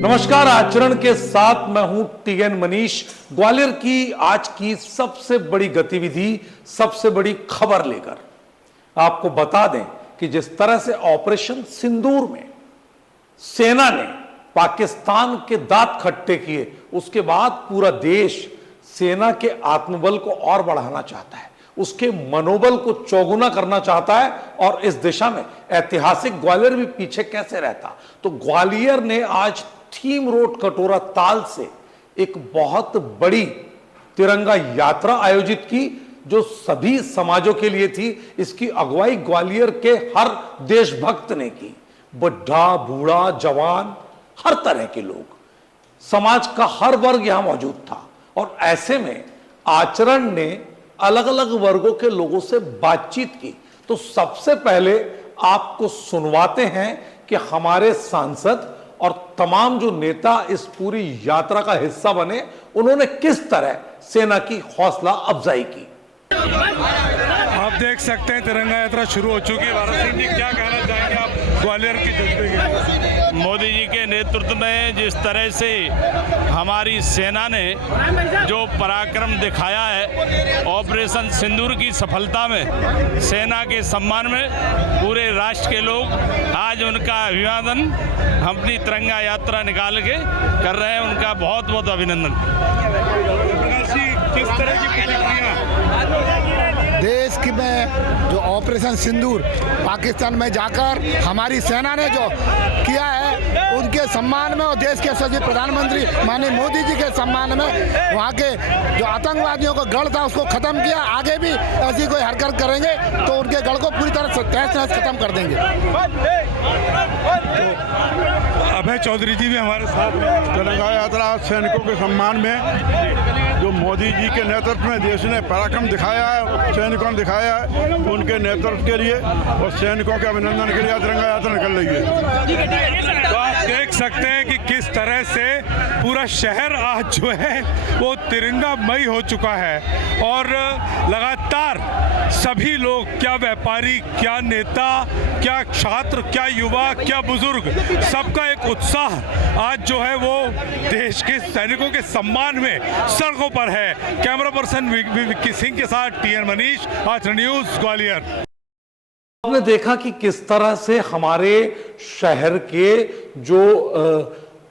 नमस्कार, आचरण के साथ मैं हूं टीएन मनीष। ग्वालियर की आज की सबसे बड़ी गतिविधि, सबसे बड़ी खबर लेकर आपको बता दें कि जिस तरह से ऑपरेशन सिंदूर में सेना ने पाकिस्तान के दांत खट्टे किए, उसके बाद पूरा देश सेना के आत्मबल को और बढ़ाना चाहता है, उसके मनोबल को चौगुना करना चाहता है। और इस दिशा में ऐतिहासिक ग्वालियर भी पीछे कैसे रहता। तो ग्वालियर ने आज थीम रोड कटोरा ताल से एक बहुत बड़ी तिरंगा यात्रा आयोजित की, जो सभी समाजों के लिए थी। इसकी अगुवाई ग्वालियर के हर देशभक्त ने की। बुढ़ा, बूढ़ा, जवान, हर तरह के लोग, समाज का हर वर्ग यहां मौजूद था। और ऐसे में आचरण ने अलग अलग वर्गों के लोगों से बातचीत की। तो सबसे पहले आपको सुनवाते हैं कि हमारे सांसद और तमाम जो नेता इस पूरी यात्रा का हिस्सा बने, उन्होंने किस तरह सेना की हौसला अफजाई की। आप देख सकते हैं तिरंगा यात्रा शुरू हो चुकी है। भारत सिंह जी, क्या कहना चाहेंगे आप ग्वालियर की जनता के? मोदी जी के नेतृत्व में जिस तरह से हमारी सेना ने जो पराक्रम दिखाया है, ऑपरेशन सिंदूर की सफलता में सेना के सम्मान में पूरे राष्ट्र के लोग आज उनका अभिवादन हम अपनी तिरंगा यात्रा निकाल के कर रहे हैं। उनका बहुत बहुत अभिनंदन। किस तरह की प्रतिक्रिया देश की में जो ऑपरेशन सिंदूर पाकिस्तान में जाकर हमारी सेना ने जो किया है, उनके सम्मान में और देश के यशस्वी प्रधानमंत्री माननीय मोदी जी के सम्मान में वहाँ के जो आतंकवादियों का गढ़ था उसको खत्म किया। आगे भी ऐसी कोई हरकत करेंगे तो उनके गढ़ को पूरी तरह से तहस नहस खत्म कर देंगे। अभय चौधरी जी भी हमारे साथ हैं। तिरंगा यात्रा सैनिकों के सम्मान में जो मोदी जी के नेतृत्व में देश ने पराक्रम दिखाया है, सैनिकों ने दिखाया है, उनके नेतृत्व के लिए और सैनिकों के अभिनंदन के लिए तिरंगा यात्रा निकल रही है। तो आप देख सकते हैं कि किस तरह से पूरा शहर आज जो है वो तिरंगामय हो चुका है। और लगातार सभी लोग, क्या व्यापारी, क्या नेता, क्या छात्र, क्या युवा, क्या बुजुर्ग, सबका एक उत्साह आज जो है वो देश के सैनिकों के सम्मान में सड़कों पर है। कैमरा पर्सन विक्की सिंह के साथ टीएन मनीष, आचरण न्यूज़, ग्वालियर। आपने देखा कि किस तरह से हमारे शहर के जो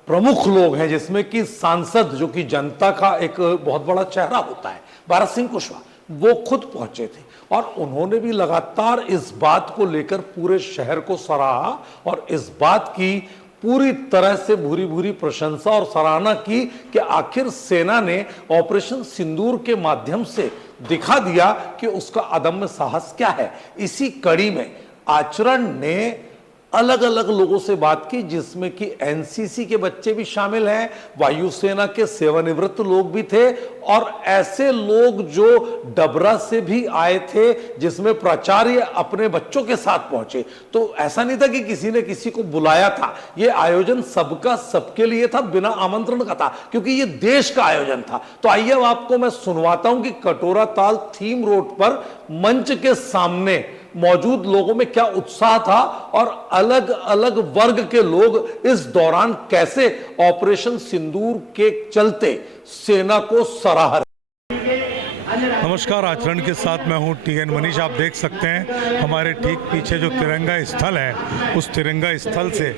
प्रमुख लोग हैं, जिसमें कि सांसद, जो कि जनता का एक बहुत बड़ा चेहरा होता है, भारत सिंह कुशवाहा, वो खुद पहुंचे थे और उन्होंने भी लगातार इस बात को लेकर पूरे शहर को सराहा और इस बात की पूरी तरह से भूरी भूरी प्रशंसा और सराहना की कि आखिर सेना ने ऑपरेशन सिंदूर के माध्यम से दिखा दिया कि उसका अदम्य साहस क्या है। इसी कड़ी में आचरण ने अलग अलग लोगों से बात की, जिसमें कि एनसीसी के बच्चे भी शामिल हैं, वायुसेना के सेवानिवृत्त लोग भी थे और ऐसे लोग जो डबरा से भी आए थे, जिसमें प्राचार्य अपने बच्चों के साथ पहुंचे। तो ऐसा नहीं था कि किसी ने किसी को बुलाया था, यह आयोजन सबका सबके लिए था, बिना आमंत्रण का था, क्योंकि यह देश का आयोजन था। तो आइए अब आपको मैं सुनवाता हूं कि कटोरा ताल थीम रोड पर मंच के सामने मौजूद लोगों में क्या उत्साह था और अलग अलग वर्ग के लोग इस दौरान कैसे ऑपरेशन सिंदूर के चलते सेना को सराह रहे। नमस्कार, आचरण के साथ मैं हूं टीएन मनीष। आप देख सकते हैं हमारे ठीक पीछे जो तिरंगा स्थल है, उस तिरंगा स्थल से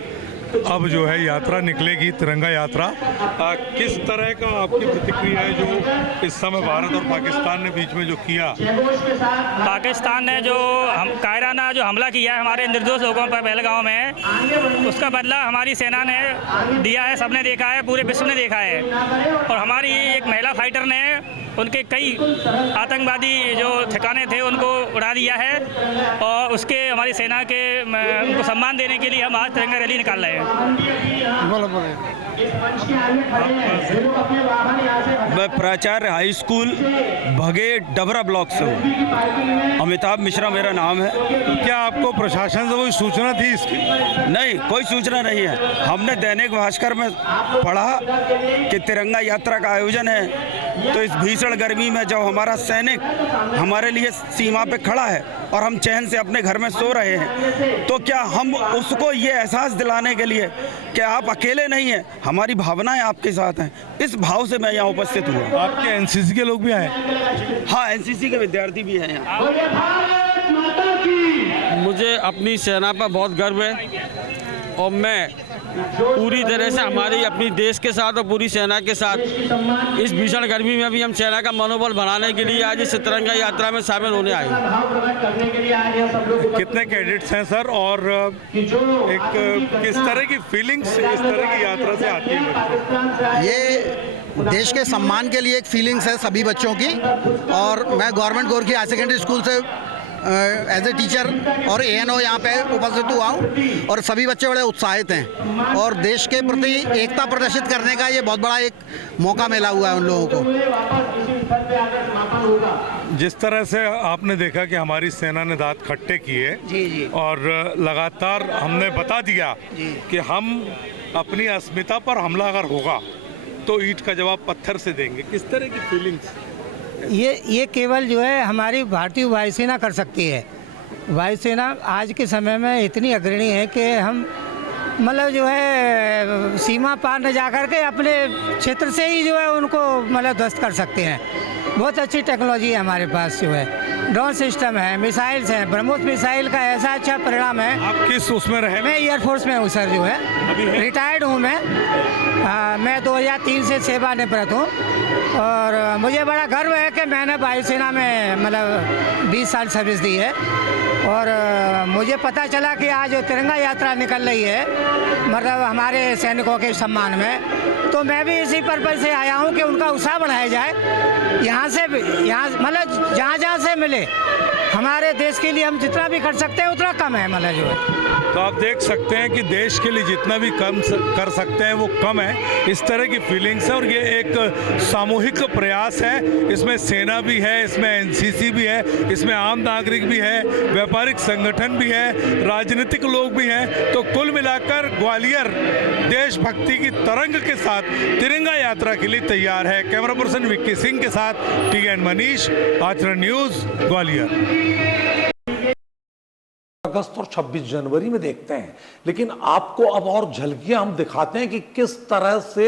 अब जो है यात्रा निकलेगी, तिरंगा यात्रा। किस तरह का आपकी प्रतिक्रिया है जो इस समय भारत और पाकिस्तान ने बीच में जो किया? पाकिस्तान ने जो कायराना जो हमला किया है हमारे निर्दोष लोगों पर पहलगांव में, उसका बदला हमारी सेना ने दिया है। सबने देखा है, पूरे विश्व ने देखा है। और हमारी एक महिला फाइटर ने उनके कई आतंकवादी जो ठिकाने थे उनको उड़ा दिया है और उसके हमारी सेना के उनको सम्मान देने के लिए हम आज तिरंगा रैली निकाल रहे हैं। मैं प्राचार्य हाई स्कूल भगे डबरा ब्लॉक से हूँ। अमिताभ मिश्रा मेरा नाम है। क्या आपको प्रशासन से कोई सूचना थी इसकी? नहीं, कोई सूचना नहीं है। हमने दैनिक भास्कर में पढ़ा कि तिरंगा यात्रा का आयोजन है, तो इस भीषण गर्मी में जब हमारा सैनिक हमारे लिए सीमा पे खड़ा है और हम चैन से अपने घर में सो रहे हैं, तो क्या हम उसको ये एहसास दिलाने के लिए कि आप अकेले नहीं हैं, हमारी भावनाएं आपके साथ हैं, इस भाव से मैं यहाँ उपस्थित हुआ। आपके एनसीसी के लोग भी आए? हाँ, एनसीसी के विद्यार्थी भी हैं यहाँ। मुझे अपनी सेना पर बहुत गर्व है और मैं पूरी तरह से हमारी अपनी देश के साथ और पूरी सेना के साथ इस भीषण गर्मी में भी हम सेना का मनोबल बढ़ाने के लिए आज इस तिरंगा यात्रा में शामिल होने आए हैं। कितने कैडेट्स हैं सर, और एक किस तरह की फीलिंग्स इस तरह की यात्रा से आती है? ये देश के सम्मान के लिए एक फीलिंग्स है सभी बच्चों की, और मैं गवर्नमेंट गोरखी हायर सेकेंडरी स्कूल से एज ए टीचर और ANO यहाँ पे उपस्थित हुआ हूँ, और सभी बच्चे बड़े उत्साहित हैं और देश के प्रति एकता प्रदर्शित करने का ये बहुत बड़ा एक मौका मिला हुआ है उन लोगों को। जिस तरह से आपने देखा कि हमारी सेना ने दांत खट्टे किए जी। और लगातार हमने बता दिया कि हम अपनी अस्मिता पर हमला अगर होगा तो ईंट का जवाब पत्थर से देंगे, किस तरह की फीलिंग्स? ये केवल जो है हमारी भारतीय वायुसेना कर सकती है। वायुसेना आज के समय में इतनी अग्रणी है कि हम मतलब जो है सीमा पार न जा कर के अपने क्षेत्र से ही जो है उनको मतलब ध्वस्त कर सकते हैं। बहुत अच्छी टेक्नोलॉजी है हमारे पास, जो है ड्रोन सिस्टम है, मिसाइल्स हैं। ब्रह्मोस मिसाइल का ऐसा अच्छा परिणाम है। आप किस उसमें रहे? मैं एयरफोर्स में हूँ सर, जो है रिटायर्ड हूँ मैं 2003 से सेवानिवृत्त हूँ, और मुझे बड़ा गर्व है कि मैंने वायुसेना में मतलब 20 साल सर्विस दी है। और मुझे पता चला कि आज तिरंगा यात्रा निकल रही है मतलब हमारे सैनिकों के सम्मान में, तो मैं भी इसी पर्पज से आया हूँ कि उनका उत्साह बढ़ाया जाए। यहाँ मतलब जहाँ से मिले हमारे देश के लिए हम जितना भी कर सकते हैं उतना कम है मतलब जो है। तो आप देख सकते हैं कि देश के लिए जितना भी कम कर सकते हैं वो कम है, इस तरह की फीलिंग्स है। और ये एक सामूहिक प्रयास है, इसमें सेना भी है, इसमें एनसीसी भी है, इसमें आम नागरिक भी है, व्यापारिक संगठन भी है, राजनीतिक लोग भी हैं। तो कुल मिलाकर ग्वालियर देशभक्ति की तरंग के साथ तिरंगा यात्रा के लिए तैयार है। कैमरा पर्सन विक्की सिंह के साथ TN मनीष, आचरण न्यूज़, ग्वालियर। अगस्त और 26 जनवरी में देखते हैं, लेकिन आपको अब और झलकियां हम दिखाते हैं कि किस तरह से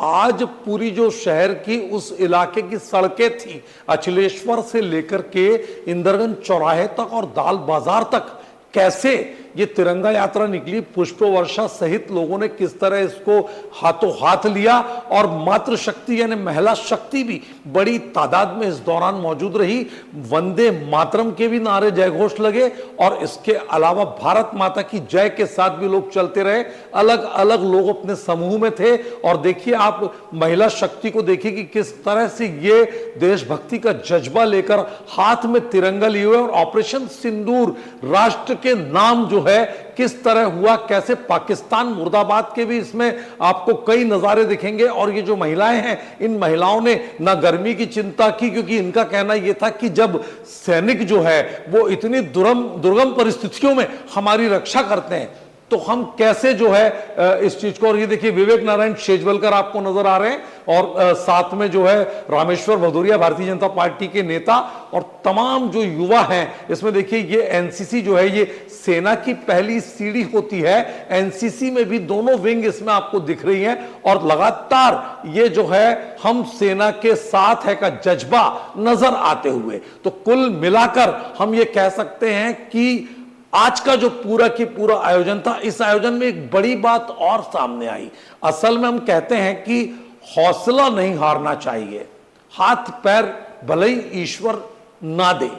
आज पूरी जो शहर की उस इलाके की सड़कें थी, अचलेश्वर से लेकर के इंदरगंज चौराहे तक और दाल बाजार तक, कैसे ये तिरंगा यात्रा निकली। पुष्प वर्षा सहित लोगों ने किस तरह इसको हाथों हाथ लिया, और मातृशक्ति यानी महिला शक्ति भी बड़ी तादाद में इस दौरान मौजूद रही। वंदे मातरम के भी नारे जयघोष लगे, और इसके अलावा भारत माता की जय के साथ भी लोग चलते रहे। अलग अलग लोग अपने समूह में थे, और देखिए आप महिला शक्ति को देखिए कि किस तरह से ये देशभक्ति का जज्बा लेकर हाथ में तिरंगा लिए हुए, और ऑपरेशन सिंदूर राष्ट्र के नाम जो है किस तरह हुआ, कैसे पाकिस्तान मुर्दाबाद के भी इसमें आपको कई नजारे दिखेंगे। और ये जो महिलाएं हैं, इन महिलाओं ने ना गर्मी की चिंता की, क्योंकि इनका कहना यह था कि जब सैनिक जो है वो इतनी दुर्गम परिस्थितियों में हमारी रक्षा करते हैं तो हम कैसे जो है इस चीज को। और ये देखिए विवेक नारायण शेजवलकर आपको नजर आ रहे हैं, और साथ में जो है रामेश्वर भदौरिया भारतीय जनता पार्टी के नेता, और तमाम जो युवा हैं इसमें देखिए ये एनसीसी जो है ये सेना की पहली सीढ़ी होती है। एनसीसी में भी दोनों विंग इसमें आपको दिख रही हैं, और लगातार ये जो है हम सेना के साथ है का जज्बा नजर आते हुए। तो कुल मिलाकर हम ये कह सकते हैं कि आज का जो पूरा की पूरा आयोजन था, इस आयोजन में एक बड़ी बात और सामने आई। असल में हम कहते हैं कि हौसला नहीं हारना चाहिए। हाथ पैर भले ही ईश्वर ना दे,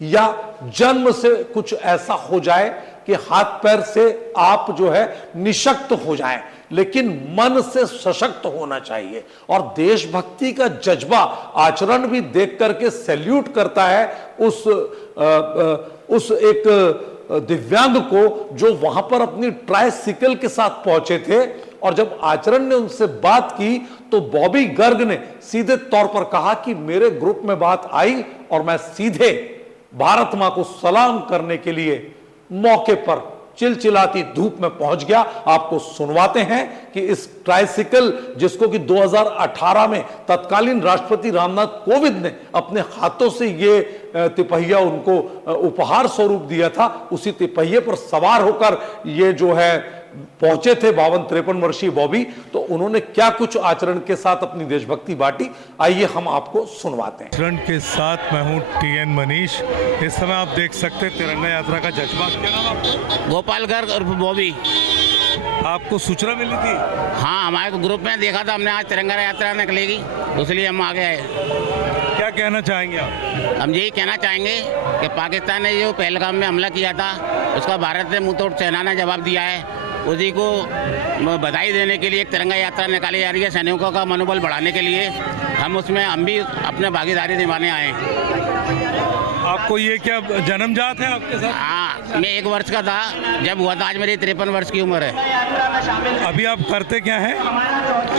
या जन्म से कुछ ऐसा हो जाए कि हाथ पैर से आप जो है निशक्त हो जाएं, लेकिन मन से सशक्त होना चाहिए। और देशभक्ति का जज्बा आचरण भी देख करके सैल्यूट करता है उस एक दिव्यांग को जो वहां पर अपनी ट्राइसिकल के साथ पहुंचे थे। और जब आचरण ने उनसे बात की तो बॉबी गर्ग ने सीधे तौर पर कहा कि मेरे ग्रुप में बात आई और मैं सीधे भारत मां को सलाम करने के लिए मौके पर चिलचिलाती धूप में पहुंच गया। आपको सुनवाते हैं कि इस ट्राइसिकल जिसको कि 2018 में तत्कालीन राष्ट्रपति रामनाथ कोविंद ने अपने हाथों से ये तिपहिया उनको उपहार स्वरूप दिया था, उसी तिपहिये पर सवार होकर ये जो है पहुंचे थे 52-53 वर्षीय बॉबी, तो उन्होंने क्या कुछ आचरण के साथ अपनी देशभक्ति बांटी, आइए हम आपको सुनवाते हैं। आचरण के साथ मैं हूं TN मनीष। इस समय आप देख सकते हैं तिरंगा यात्रा का जज्बा। क्या नाम आपका? गोपाल गर्ग और बॉबी। आपको सूचना मिली थी? हाँ, हमारे ग्रुप में देखा था हमने, आज तिरंगा यात्रा निकलेगी, इसलिए हम आगे आए। क्या कहना चाहेंगे आप? हम यही कहना चाहेंगे कि पाकिस्तान ने जो पहलगाम में हमला किया था, उसका भारत ने मुंहतोड़ सेना ने जवाब दिया है। उसी को बधाई देने के लिए एक तिरंगा यात्रा निकाली जा रही है, सैनिकों का मनोबल बढ़ाने के लिए। हम भी अपने भागीदारी निभाने आए। आपको ये क्या जन्मजात है आपके साथ? हाँ, मैं 1 वर्ष का था जब हुआ था, आज मेरी 53 वर्ष की उम्र है। अभी आप करते क्या हैं?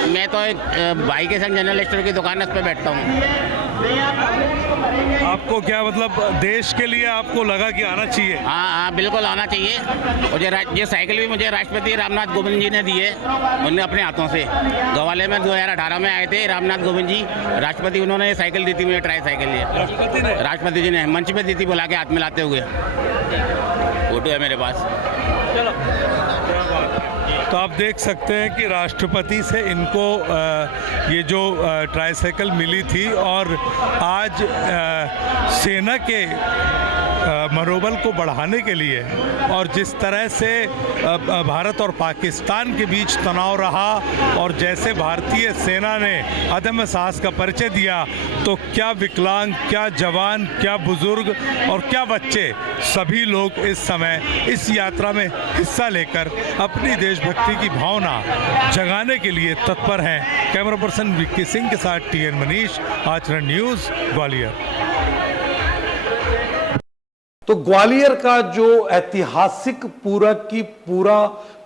मैं तो एक भाई के संग जनरल स्टोर की दुकान पे बैठता हूँ। आपको क्या मतलब देश के लिए आपको लगा कि आना चाहिए? हाँ, बिल्कुल आना चाहिए। और ये साइकिल भी मुझे राष्ट्रपति रामनाथ कोविंद जी ने दी है, उन्होंने अपने हाथों से। ग्वालियर में 2018 में आए थे रामनाथ कोविंद जी, राष्ट्रपति, उन्होंने ये साइकिल दी थी मुझे, ट्राई साइकिल। राष्ट्रपति जी ने मंच पे दी थी, बुला के हाथ में लाते हुए। फोटो है मेरे पास। तो आप देख सकते हैं कि राष्ट्रपति से इनको ये जो ट्राईसाइकिल मिली थी, और आज सेना के मनोबल को बढ़ाने के लिए, और जिस तरह से भारत और पाकिस्तान के बीच तनाव रहा, और जैसे भारतीय सेना ने अदम्य साहस का परिचय दिया, तो क्या विकलांग, क्या जवान, क्या बुजुर्ग और क्या बच्चे, सभी लोग इस समय इस यात्रा में हिस्सा लेकर अपनी देशभक्ति की भावना जगाने के लिए तत्पर हैं। कैमरा पर्सन विक्की सिंह के साथ TN मनीष, आचरण न्यूज़, ग्वालियर। तो ग्वालियर का जो ऐतिहासिक पूरा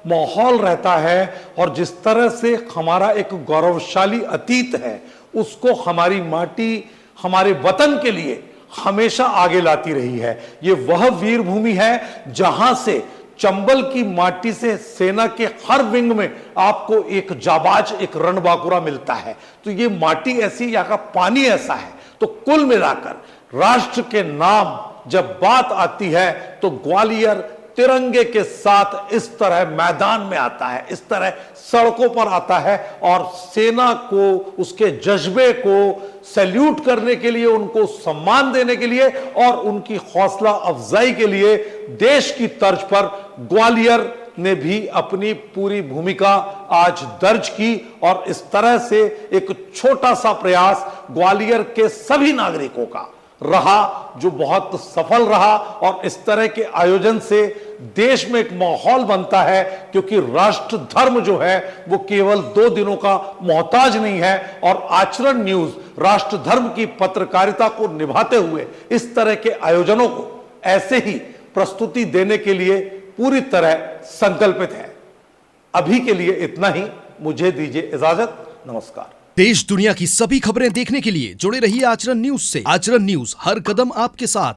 माहौल रहता है, और जिस तरह से हमारा एक गौरवशाली अतीत है, उसको हमारी माटी हमारे वतन के लिए हमेशा आगे लाती रही है। ये वह वीर भूमि है जहां से चंबल की माटी से सेना के हर विंग में आपको एक जाबाज, एक रणबांकुरा मिलता है। तो ये माटी ऐसी, यहाँ का पानी ऐसा है। तो कुल मिलाकर राष्ट्र के नाम जब बात आती है, तो ग्वालियर तिरंगे के साथ इस तरह मैदान में आता है, इस तरह सड़कों पर आता है, और सेना को, उसके जज्बे को सैल्यूट करने के लिए, उनको सम्मान देने के लिए और उनकी हौसला अफजाई के लिए देश की तर्ज पर ग्वालियर ने भी अपनी पूरी भूमिका आज दर्ज की। और इस तरह से एक छोटा सा प्रयास ग्वालियर के सभी नागरिकों का रहा, जो बहुत सफल रहा। और इस तरह के आयोजन से देश में एक माहौल बनता है, क्योंकि राष्ट्र धर्म जो है वो केवल 2 दिनों का मोहताज नहीं है। और आचरण न्यूज राष्ट्र धर्म की पत्रकारिता को निभाते हुए इस तरह के आयोजनों को ऐसे ही प्रस्तुति देने के लिए पूरी तरह संकल्पित है। अभी के लिए इतना ही, मुझे दीजिए इजाजत, नमस्कार। देश दुनिया की सभी खबरें देखने के लिए जुड़े रहिए आचरण न्यूज से। आचरण न्यूज, हर कदम आपके साथ।